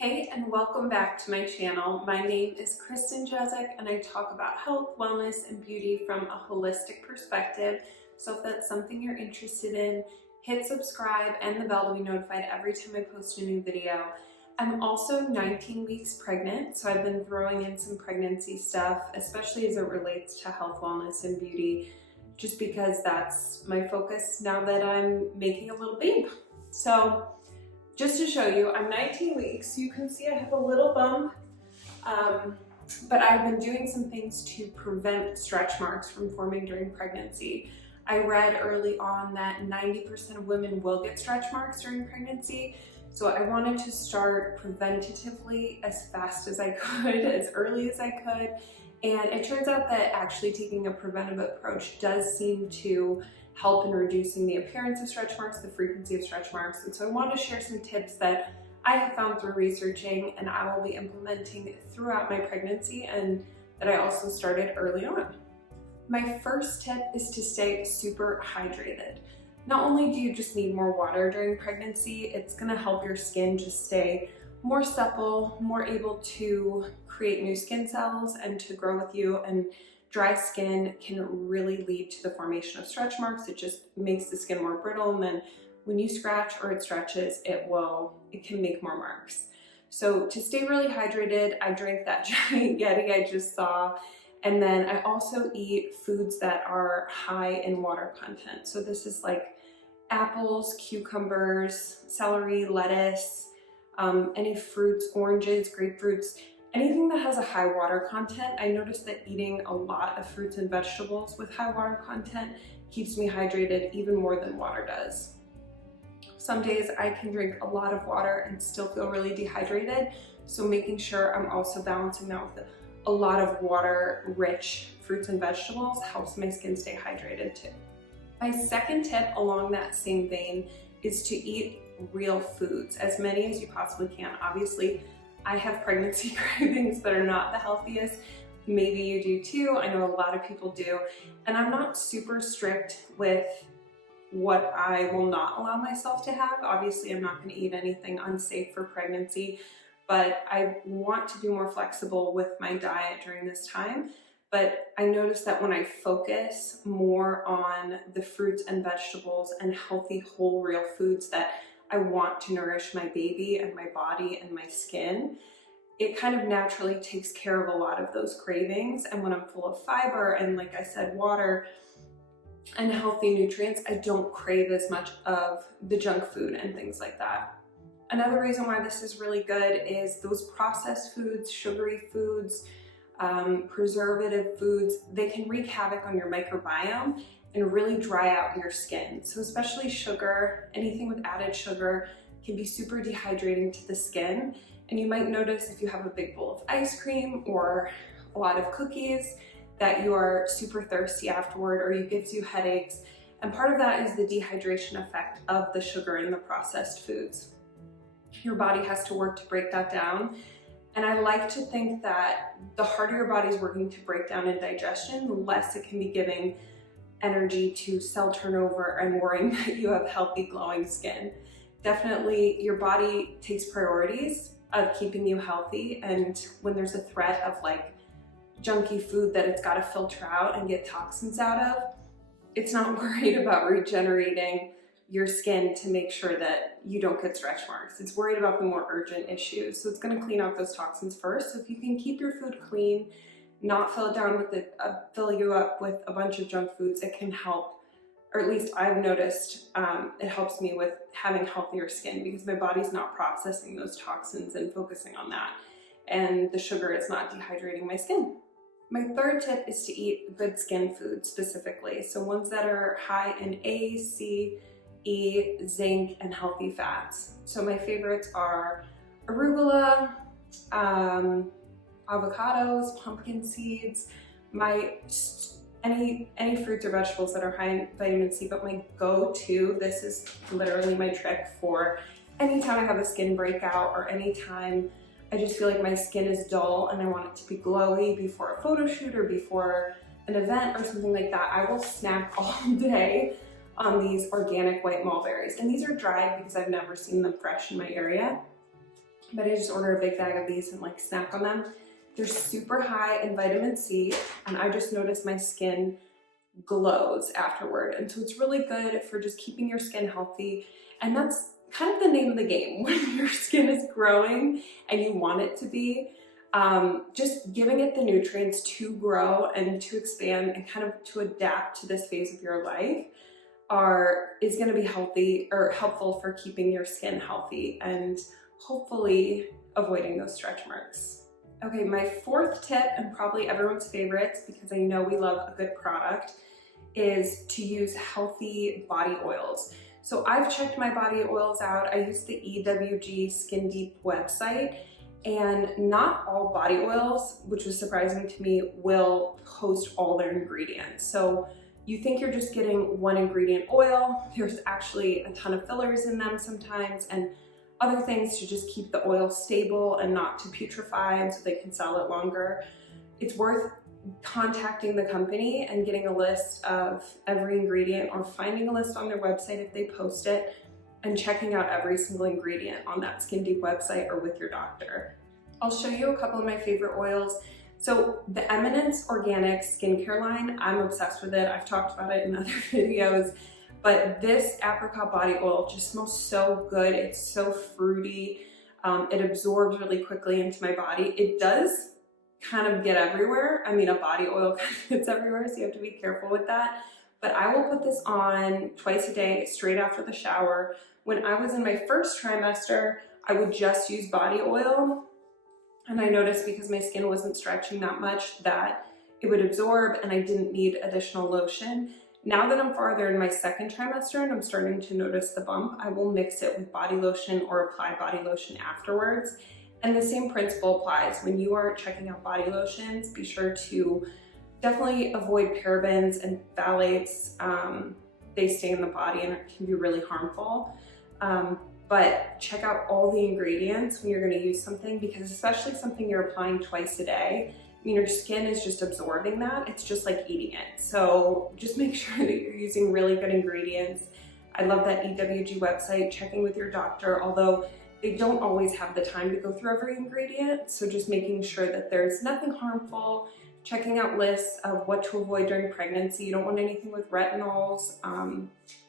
Hey, and welcome back to my channel. My name is Kristen and I talk about health, wellness, and beauty from a holistic perspective. So if that's something you're interested in, hit subscribe and the bell to be notified every time I post a new video. I'm also 19 weeks pregnant, so I've been throwing in some pregnancy stuff, especially as it relates to health, wellness, and beauty, just because that's my focus now that I'm making a little babe. So just to show you, I'm 19 weeks. You can see I have a little bump, but I've been doing some things to prevent stretch marks from forming during pregnancy. I read early on that 90% of women will get stretch marks during pregnancy, so I wanted to start preventatively as fast as I could, as early as I could, and it turns out that actually taking a preventive approach does seem to help in reducing the appearance of stretch marks, the frequency of stretch marks. And so I want to share some tips that I have found through researching and I will be implementing throughout my pregnancy and that I also started early on. My first tip is to stay super hydrated. Not only do you just need more water during pregnancy, it's going to help your skin just stay more supple, more able to create new skin cells and to grow with you, and dry skin can really lead to the formation of stretch marks. It just makes the skin more brittle, and then when you scratch or it stretches, it can make more marks. So to stay really hydrated, I drink that giant Yeti I just saw, and then I also eat foods that are high in water content. So this is like apples, cucumbers, celery, lettuce, any fruits, oranges, grapefruits, anything that has a high water content. I noticed that eating a lot of fruits and vegetables with high water content keeps me hydrated even more than water does. Some days I can drink a lot of water and still feel really dehydrated, so making sure I'm also balancing that with a lot of water-rich fruits and vegetables helps my skin stay hydrated too. My second tip along that same vein is to eat real foods, as many as you possibly can. Obviously, I have pregnancy cravings that are not the healthiest. Maybe you do too. I know a lot of people do. And I'm not super strict with what I will not allow myself to have. Obviously, I'm not going to eat anything unsafe for pregnancy, but I want to be more flexible with my diet during this time. But I noticed that when I focus more on the fruits and vegetables and healthy, whole, real foods that I want to nourish my baby and my body and my skin, it kind of naturally takes care of a lot of those cravings. And when I'm full of fiber and, like I said, water and healthy nutrients, I don't crave as much of the junk food and things like that. Another reason why this is really good is those processed foods, sugary foods, preservative foods, they can wreak havoc on your microbiome and really dry out your skin. So especially sugar, anything with added sugar can be super dehydrating to the skin. And you might notice if you have a big bowl of ice cream or a lot of cookies that you are super thirsty afterward, or it gives you headaches. And part of that is the dehydration effect of the sugar in the processed foods. Your body has to work to break that down. And I like to think that the harder your body's working to break down in digestion, the less it can be giving energy to cell turnover and worrying that you have healthy, glowing skin. Definitely, your body takes priorities of keeping you healthy, and when there's a threat of like junky food that it's got to filter out and get toxins out of, it's not worried about regenerating your skin to make sure that you don't get stretch marks. It's worried about the more urgent issues. So it's going to clean out those toxins first. So if you can keep your food clean, not fill it down with fill you up with a bunch of junk foods, it can help, or at least I've noticed it helps me with having healthier skin because my body's not processing those toxins and focusing on that. And the sugar is not dehydrating my skin. My third tip is to eat good skin food specifically. So ones that are high in A, C, E, zinc, and healthy fats. So my favorites are arugula, avocados, pumpkin seeds, any fruits or vegetables that are high in vitamin C, but my go-to, this is literally my trick for anytime I have a skin breakout or anytime I just feel like my skin is dull and I want it to be glowy before a photo shoot or before an event or something like that, I will snack all day on these organic white mulberries. And these are dried because I've never seen them fresh in my area. but I just order a big bag of these and like snack on them. They're super high in vitamin C, and I just noticed my skin glows afterward. And so it's really good for just keeping your skin healthy. And that's kind of the name of the game when your skin is growing and you want it to be. Just giving it the nutrients to grow and to expand and kind of to adapt to this phase of your life is going to be healthy or helpful for keeping your skin healthy and hopefully avoiding those stretch marks. Okay, my fourth tip, and probably everyone's favorite because I know we love a good product, is to use healthy body oils. So I've checked my body oils out. I use the EWG Skin Deep website, and not all body oils, which was surprising to me, will post all their ingredients. So you think you're just getting one ingredient oil. There's actually a ton of fillers in them sometimes and other things to just keep the oil stable and not to putrefy, and so they can sell it longer. It's worth contacting the company and getting a list of every ingredient, or finding a list on their website if they post it, and checking out every single ingredient on that Skin Deep website or with your doctor. I'll show you a couple of my favorite oils. So the Eminence Organics skincare line, I'm obsessed with it. I've talked about it in other videos, but this apricot body oil just smells so good. It's so fruity. It absorbs really quickly into my body. It does kind of get everywhere. I mean, a body oil kind of gets everywhere, so you have to be careful with that. But I will put this on twice a day, straight after the shower. When I was in my first trimester, I would just use body oil. And I noticed because my skin wasn't stretching that much that it would absorb and I didn't need additional lotion. Now that I'm farther in my second trimester and I'm starting to notice the bump, I will mix it with body lotion or apply body lotion afterwards. And the same principle applies. When you are checking out body lotions, be sure to definitely avoid parabens and phthalates. They stay in the body and it can be really harmful. But check out all the ingredients when you're going to use something, because especially something you're applying twice a day, I mean, your skin is just absorbing that. It's just like eating it. So just make sure that you're using really good ingredients. I love that EWG website, checking with your doctor, although they don't always have the time to go through every ingredient. So just making sure that there's nothing harmful, checking out lists of what to avoid during pregnancy. You don't want anything with retinols.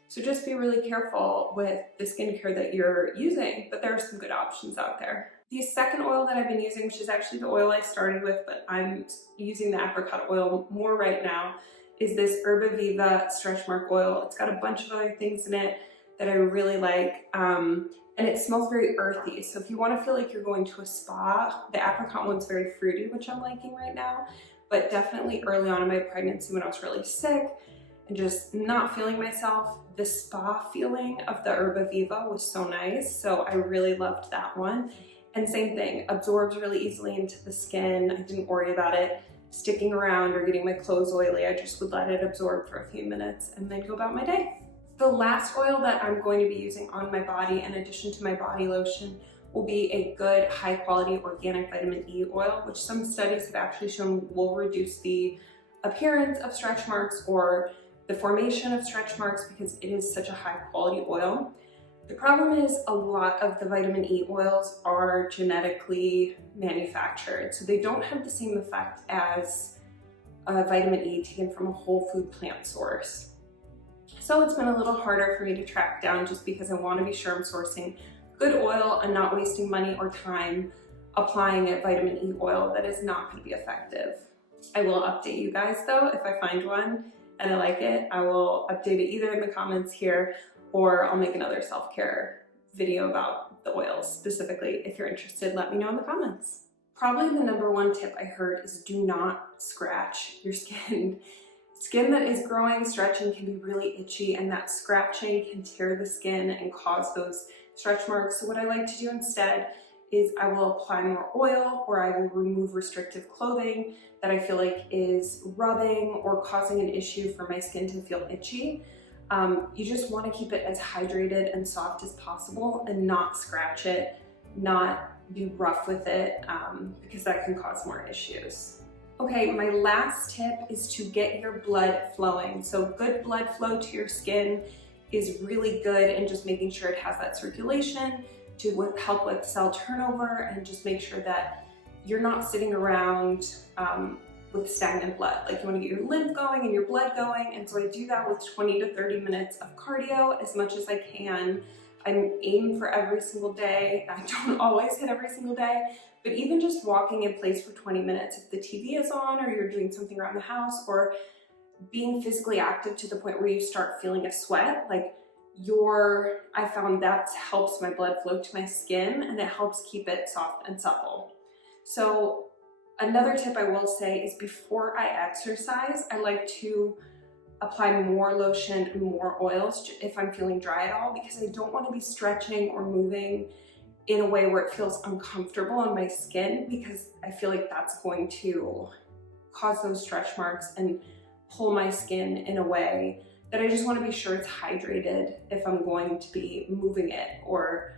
So just be really careful with the skincare that you're using, but there are some good options out there. The second oil that I've been using, which is actually the oil I started with, but I'm using the apricot oil more right now, is this Erbaviva stretch mark oil. It's got a bunch of other things in it that I really like, and it smells very earthy. So if you want to feel like you're going to a spa, the apricot one's very fruity, which I'm liking right now, but definitely early on in my pregnancy when I was really sick and just not feeling myself, the spa feeling of the Erbaviva was so nice. So I really loved that one. And same thing, absorbs really easily into the skin. I didn't worry about it sticking around or getting my clothes oily. I just would let it absorb for a few minutes and then go about my day. The last oil that I'm going to be using on my body, in addition to my body lotion, will be a good high quality organic vitamin E oil, which some studies have actually shown will reduce the appearance of stretch marks or the formation of stretch marks because it is such a high quality oil. The problem is a lot of the vitamin E oils are genetically manufactured, so they don't have the same effect as vitamin E taken from a whole food plant source. So it's been a little harder for me to track down just because I want to be sure I'm sourcing good oil and not wasting money or time applying a vitamin E oil that is not going to be effective. I will update you guys though if I find one and I like it. I will update it either in the comments here, or I'll make another self-care video about the oils specifically. If you're interested, let me know in the comments. Probably the number one tip I heard is do not scratch your skin. Skin that is growing, stretching can be really itchy, and that scratching can tear the skin and cause those stretch marks. So what I like to do instead is I will apply more oil, or I will remove restrictive clothing that I feel like is rubbing or causing an issue for my skin to feel itchy. You just want to keep it as hydrated and soft as possible and not scratch it, not be rough with it, because that can cause more issues. Okay, my last tip is to get your blood flowing. So good blood flow to your skin is really good, and just making sure it has that circulation to help with cell turnover and just make sure that you're not sitting around with stagnant blood. Like, you want to get your lymph going and your blood going, and so I do that with 20 to 30 minutes of cardio as much as I can. I'm aiming for every single day. I don't always hit every single day, but even just walking in place for 20 minutes, if the TV is on or you're doing something around the house, or being physically active to the point where you start feeling a sweat, like I found that helps my blood flow to my skin and it helps keep it soft and supple. So another tip I will say is before I exercise, I like to apply more lotion and more oils if I'm feeling dry at all, because I don't want to be stretching or moving in a way where it feels uncomfortable on my skin, because I feel like that's going to cause those stretch marks and pull my skin in a way that I just want to be sure it's hydrated if I'm going to be moving it or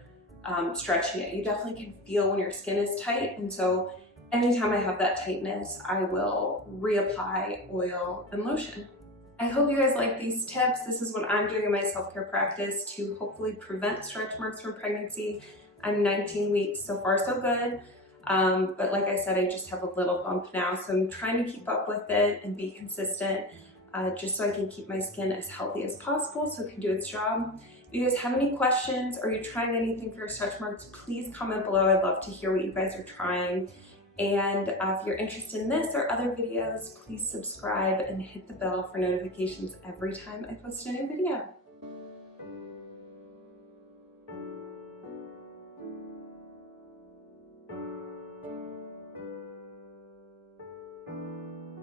stretching it. You definitely can feel when your skin is tight, and so anytime I have that tightness, I will reapply oil and lotion. I hope you guys like these tips. This is what I'm doing in my self-care practice to hopefully prevent stretch marks from pregnancy. I'm 19 weeks, so far so good. But like I said, I just have a little bump now, so I'm trying to keep up with it and be consistent just so I can keep my skin as healthy as possible so it can do its job. If you guys have any questions or you're trying anything for your stretch marks, please comment below. I'd love to hear what you guys are trying. And if you're interested in this or other videos, please subscribe and hit the bell for notifications every time I post a new video.